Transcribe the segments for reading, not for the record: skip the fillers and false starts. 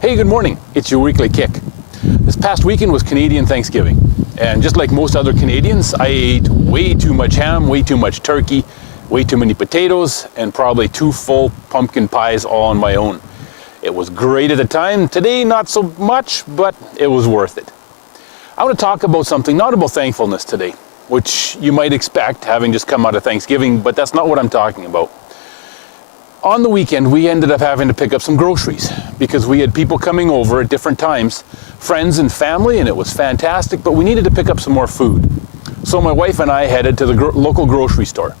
Hey, good morning. It's your weekly kick. This past weekend was Canadian Thanksgiving. And just like most other Canadians, I ate way too much ham, way too much turkey, way too many potatoes, and probably 2 full pumpkin pies all on my own. It was great at the time. Today, not so much, but it was worth it. I want to talk about something, not about thankfulness today, which you might expect having just come out of Thanksgiving, but that's not what I'm talking about. On the weekend, we ended up having to pick up some groceries because we had people coming over at different times, friends and family, and it was fantastic, but we needed to pick up some more food. So my wife and I headed to the local grocery store.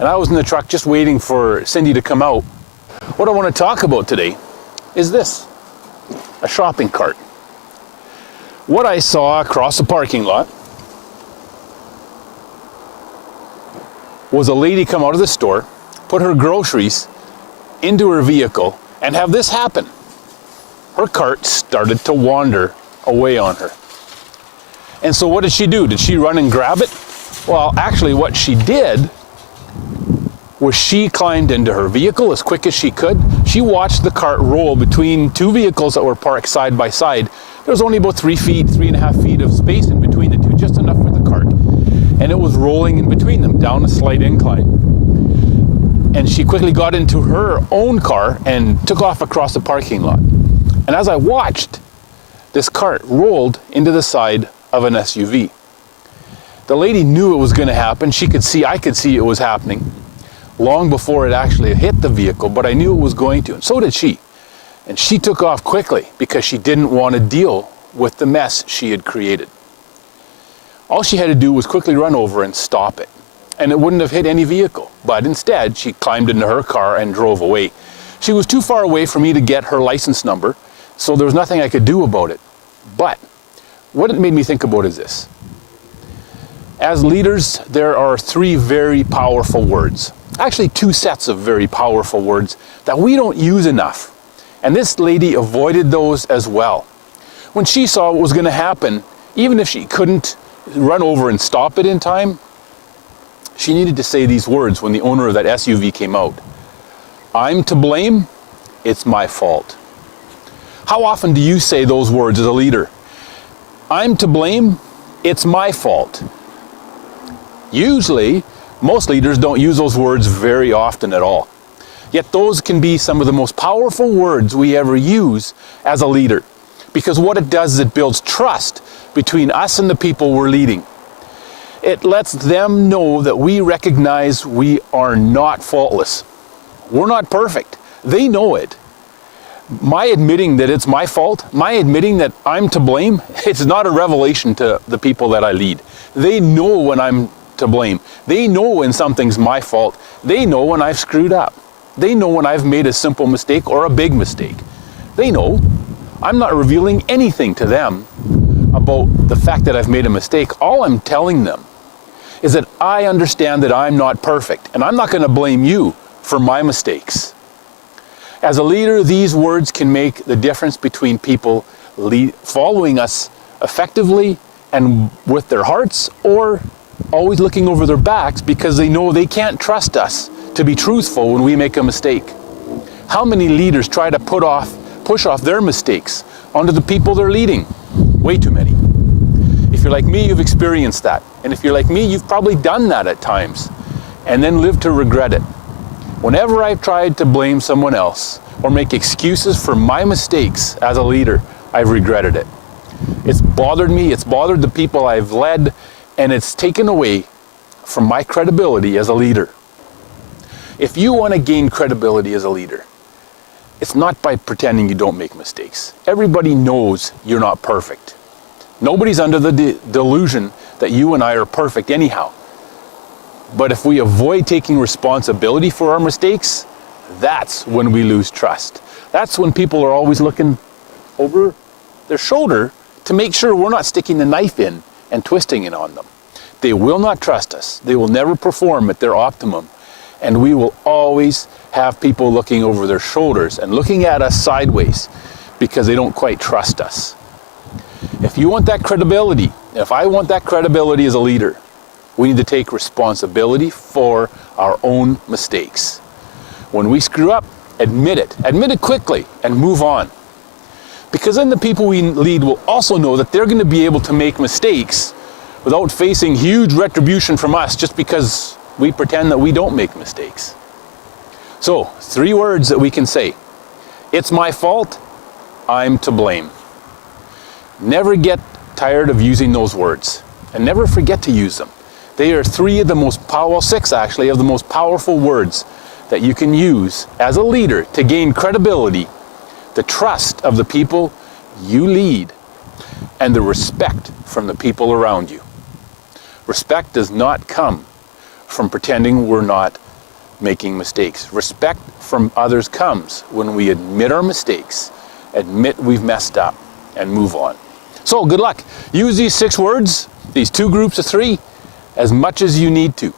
And I was in the truck just waiting for Cindy to come out. What I want to talk about today is this, a shopping cart. What I saw across the parking lot was a lady come out of the store, put her groceries into her vehicle, and have this happen. Her cart started to wander away on her. And so what did she do? Did she run and grab it? Well, actually what she did was she climbed into her vehicle as quick as she could. She watched the cart roll between 2 vehicles that were parked side by side. There was only about 3.5 feet of space in between the two, just enough for the cart. And it was rolling in between them down a slight incline. And she quickly got into her own car and took off across the parking lot. And as I watched, this cart rolled into the side of an SUV. The lady knew it was going to happen. I could see it was happening long before it actually hit the vehicle, but I knew it was going to, and so did she. And she took off quickly because she didn't want to deal with the mess she had created. All she had to do was quickly run over and stop it, and it wouldn't have hit any vehicle. But instead, she climbed into her car and drove away. She was too far away for me to get her license number, so there was nothing I could do about it. But what it made me think about is this. As leaders, there are 3 very powerful words. Actually, 2 sets of very powerful words that we don't use enough. And this lady avoided those as well. When she saw what was going to happen, even if she couldn't run over and stop it in time, she needed to say these words when the owner of that SUV came out. I'm to blame, it's my fault. How often do you say those words as a leader? I'm to blame, it's my fault. Usually, most leaders don't use those words very often at all. Yet those can be some of the most powerful words we ever use as a leader. Because what it does is it builds trust between us and the people we're leading. It lets them know that we recognize we are not faultless. We're not perfect. They know it. My admitting that it's my fault, my admitting that I'm to blame, it's not a revelation to the people that I lead. They know when I'm to blame. They know when something's my fault. They know when I've screwed up. They know when I've made a simple mistake or a big mistake. They know. I'm not revealing anything to them about the fact that I've made a mistake. All I'm telling them is that I understand that I'm not perfect, and I'm not going to blame you for my mistakes. As a leader, these words can make the difference between people following us effectively and with their hearts, or always looking over their backs because they know they can't trust us to be truthful when we make a mistake. How many leaders try to push off their mistakes onto the people they're leading? Way too many. If you're like me, you've experienced that. And if you're like me, you've probably done that at times and then lived to regret it. Whenever I've tried to blame someone else or make excuses for my mistakes as a leader, I've regretted it. It's bothered me, it's bothered the people I've led, and it's taken away from my credibility as a leader. If you want to gain credibility as a leader, it's not by pretending you don't make mistakes. Everybody knows you're not perfect. Nobody's under the delusion that you and I are perfect anyhow. But if we avoid taking responsibility for our mistakes, that's when we lose trust. That's when people are always looking over their shoulder to make sure we're not sticking the knife in and twisting it on them. They will not trust us. They will never perform at their optimum. And we will always have people looking over their shoulders and looking at us sideways because they don't quite trust us. If you want that credibility, if I want that credibility as a leader, we need to take responsibility for our own mistakes. When we screw up, admit it quickly and move on. Because then the people we lead will also know that they're going to be able to make mistakes without facing huge retribution from us just because we pretend that we don't make mistakes. So, 3 words that we can say. It's my fault, I'm to blame. Never get tired of using those words, and never forget to use them. They are 3 of the most powerful, 6 actually, of the most powerful words that you can use as a leader to gain credibility, the trust of the people you lead, and the respect from the people around you. Respect does not come from pretending we're not making mistakes. Respect from others comes when we admit our mistakes, admit we've messed up, and move on. So good luck. Use these 6 words, these 2 groups of 3, as much as you need to.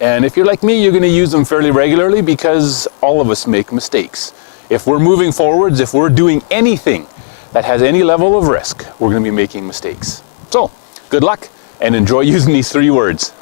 And if you're like me, you're going to use them fairly regularly because all of us make mistakes. If we're moving forwards, if we're doing anything that has any level of risk, we're going to be making mistakes. So, good luck and enjoy using these 3 words.